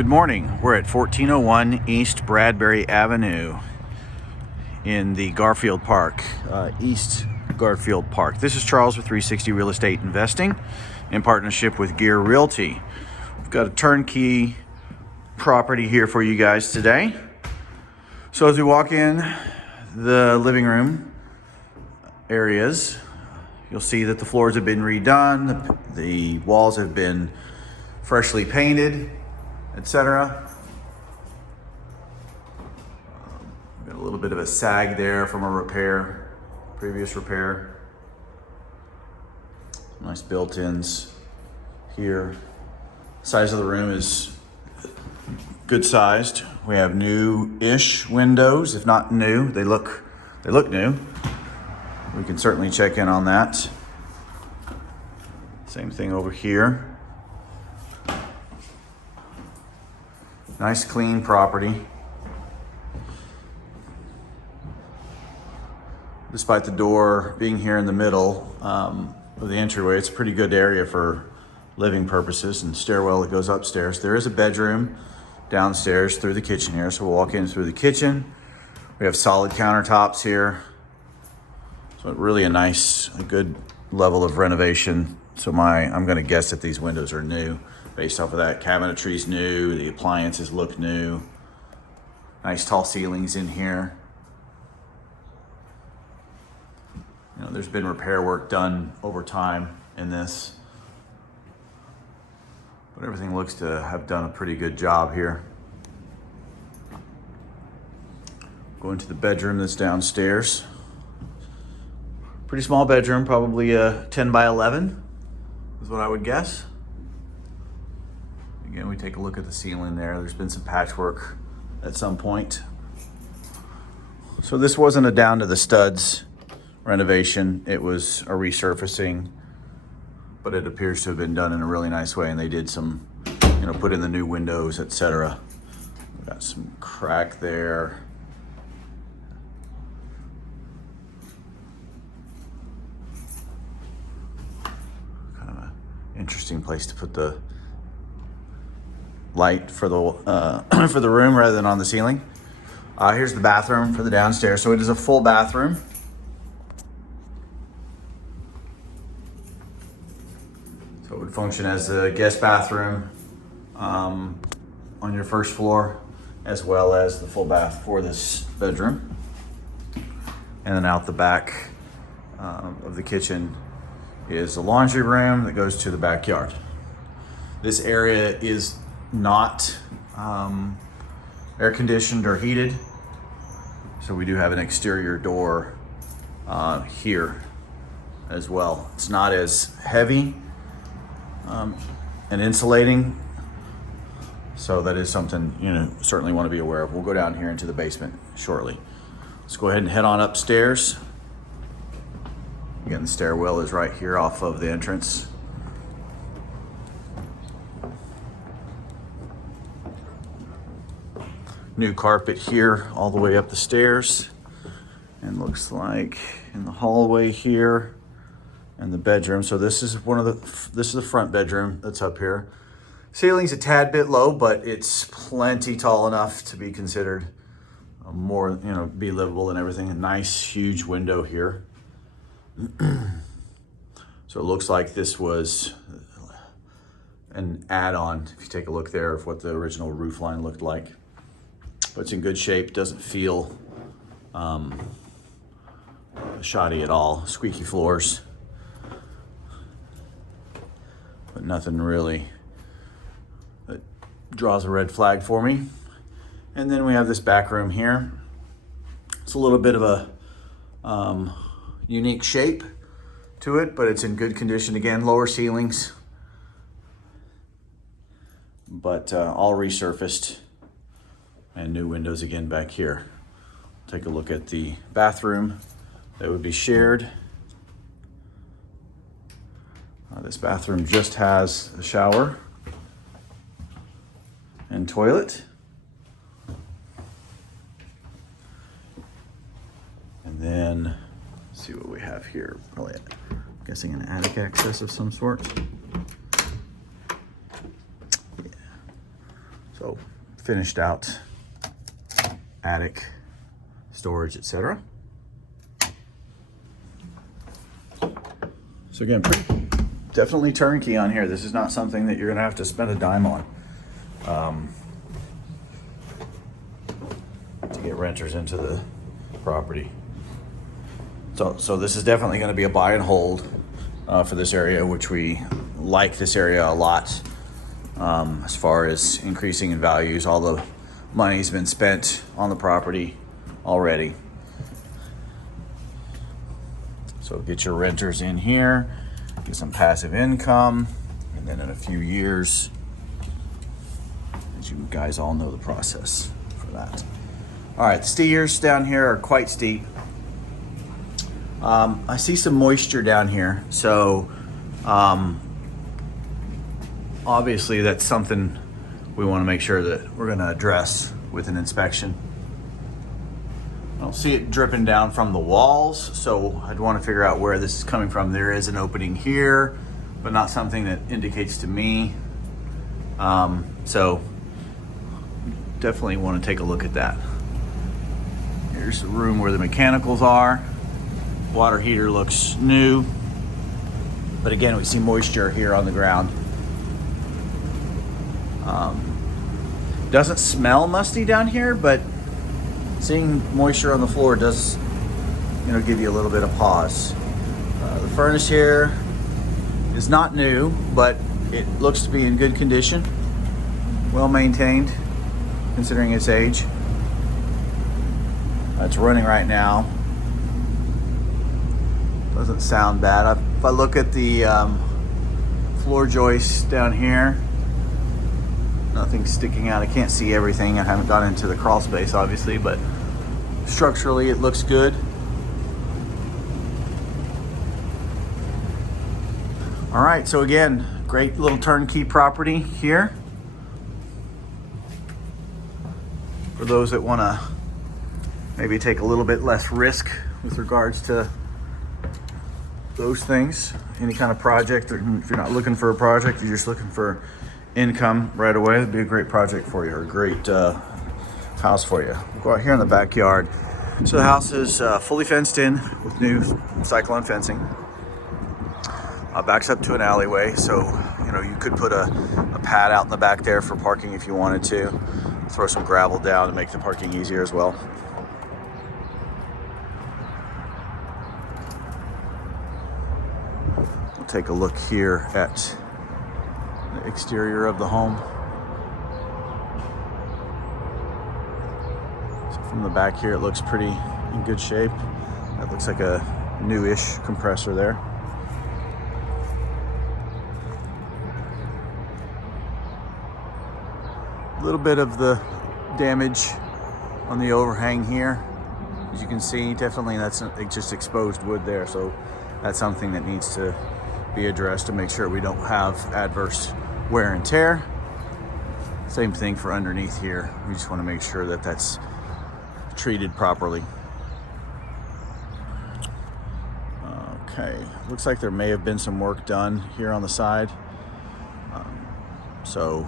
Good morning. We're at 1401 East Bradbury Avenue in the Garfield Park, East Garfield Park. This is Charles with 360 Real Estate Investing in partnership with Gear Realty. We've got a turnkey property here for you guys today. So as we walk in the living room areas, you'll see that the floors have been redone, the walls have been freshly painted, etc. Got a little bit of a sag there from a previous repair. Nice built-ins here. Size of the room is good sized. We have new-ish windows, if not new. They look new. We can certainly check in on that. Same thing over here. Nice clean property. Despite the door being here in the middle of the entryway, it's a pretty good area for living purposes, and stairwell that goes upstairs. There is a bedroom downstairs through the kitchen here, so we'll walk in through the kitchen. We have solid countertops here. So really a good level of renovation. So I'm gonna guess that these windows are new. Based off of that, cabinetry's new, the appliances look new. Nice tall ceilings in here. You know, there's been repair work done over time in this, but everything looks to have done a pretty good job here. Go into the bedroom that's downstairs. Pretty small bedroom, probably a 10 by 11 is what I would guess. Again, we take a look at the ceiling there. There's been some patchwork at some point. So this wasn't a down to the studs renovation. It was a resurfacing, but it appears to have been done in a really nice way. And they did some, put in the new windows, etc. Got some crack there. Kind of an interesting place to put the light for the for the room rather than on the ceiling. Here's the bathroom for the downstairs. So it is a full bathroom. So it would function as a guest bathroom on your first floor, as well as the full bath for this bedroom. And then out the back of the kitchen is a laundry room that goes to the backyard. This area is not air conditioned or heated, so we do have an exterior door here as well. It's not as heavy and insulating, so that is something certainly want to be aware of. We'll go down here into the basement shortly. Let's go ahead and head on upstairs. Again, the stairwell is right here off of the entrance. New carpet here all the way up the stairs, and looks like in the hallway here and the bedroom. So this is the front bedroom that's up here. Ceiling's a tad bit low, but it's plenty tall enough to be considered more, be livable and everything. A nice huge window here. So it looks like this was an add-on, if you take a look there, of what the original roof line looked like. But it's in good shape, doesn't feel shoddy at all. Squeaky floors, but nothing really that draws a red flag for me. And then we have this back room here. It's a little bit of a unique shape to it, but it's in good condition. Again, lower ceilings, but all resurfaced. And new windows again back here. Take a look at the bathroom that would be shared. This bathroom just has a shower and toilet. And then, let's see what we have here. Probably, I'm guessing an attic access of some sort. So finished out attic, storage, etc. So again, definitely turnkey on here. This is not something that you're gonna have to spend a dime on to get renters into the property. So this is definitely gonna be a buy and hold for this area, which we like this area a lot. As far as increasing in values, all the money's been spent on the property already. So get your renters in here, get some passive income, and then in a few years, as you guys all know the process for that. All right, the stairs down here are quite steep. I see some moisture down here, so obviously that's something we want to make sure that we're going to address with an inspection. I don't see it dripping down from the walls, so I'd want to figure out where this is coming from. There is an opening here, but not something that indicates to me. So definitely want to take a look at that. Here's the room where the mechanicals are. Water heater looks new, but again, we see moisture here on the ground. Doesn't smell musty down here, but seeing moisture on the floor does, give you a little bit of pause. The furnace here is not new, but it looks to be in good condition, well maintained, considering its age. It's running right now. Doesn't sound bad. If I look at the floor joists down here, nothing's sticking out. I can't see everything. I haven't gone into the crawl space, obviously, but structurally it looks good. All right, so again, great little turnkey property here. For those that want to maybe take a little bit less risk with regards to those things, any kind of project, or if you're not looking for a project, you're just looking for income right away, it'd be a great project for you, or a great house for you. We'll go out here in the backyard. So the house is fully fenced in with new cyclone fencing. Backs up to an alleyway, so you could put a pad out in the back there for parking if you wanted to. Throw some gravel down to make the parking easier as well. We'll take a look here at the exterior of the home. So from the back here, it looks pretty in good shape. That looks like a newish compressor there. A little bit of the damage on the overhang here. As you can see, definitely that's just exposed wood there. So that's something that needs to be addressed to make sure we don't have adverse wear and tear. Same thing for underneath here. We just want to make sure that that's treated properly. Okay, looks like there may have been some work done here on the side. So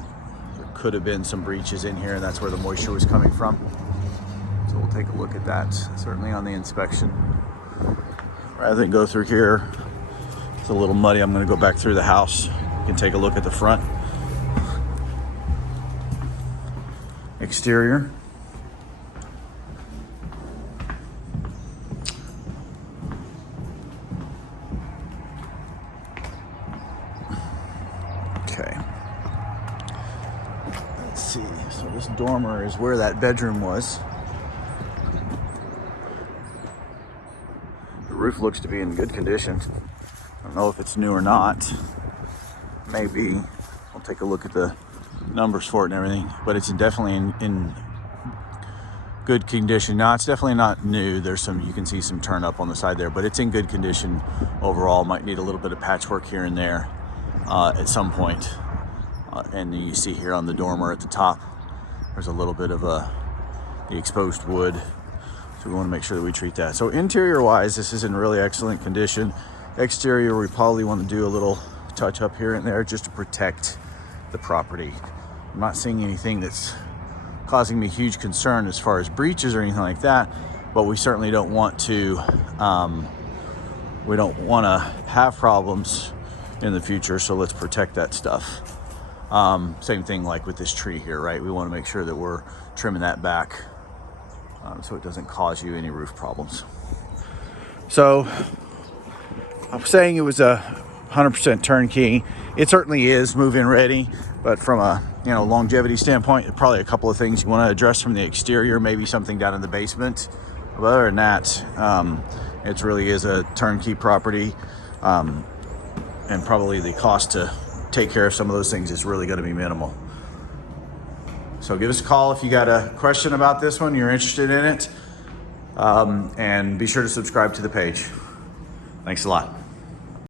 there could have been some breaches in here, and that's where the moisture was coming from. So we'll take a look at that, certainly on the inspection. Rather than go through here, it's a little muddy, I'm gonna go back through the house. You can take a look at the front. Exterior. Okay. Let's see, so this dormer is where that bedroom was. The roof looks to be in good condition. I don't know if it's new or not. Maybe. I'll take a look at the numbers for it and everything, but it's definitely in good condition. Now, it's definitely not new. There's you can see some turn up on the side there, but it's in good condition overall. Might need a little bit of patchwork here and there at some point. And you see here on the dormer at the top, there's a little bit of the exposed wood. So we want to make sure that we treat that. So interior wise, this is in really excellent condition. Exterior, we probably want to do a little touch up here and there just to protect the property. I'm not seeing anything that's causing me huge concern as far as breaches or anything like that, but we certainly don't want to have problems in the future, so let's protect that stuff. Same thing like with this tree here, right? We want to make sure that we're trimming that back so it doesn't cause you any roof problems. So I'm saying it was a 100% turnkey. It certainly is move-in ready, but from a longevity standpoint, probably a couple of things you want to address from the exterior, maybe something down in the basement. But other than that, it really is a turnkey property, and probably the cost to take care of some of those things is really going to be minimal. So give us a call if you got a question about this one, you're interested in it, and be sure to subscribe to the page. Thanks a lot.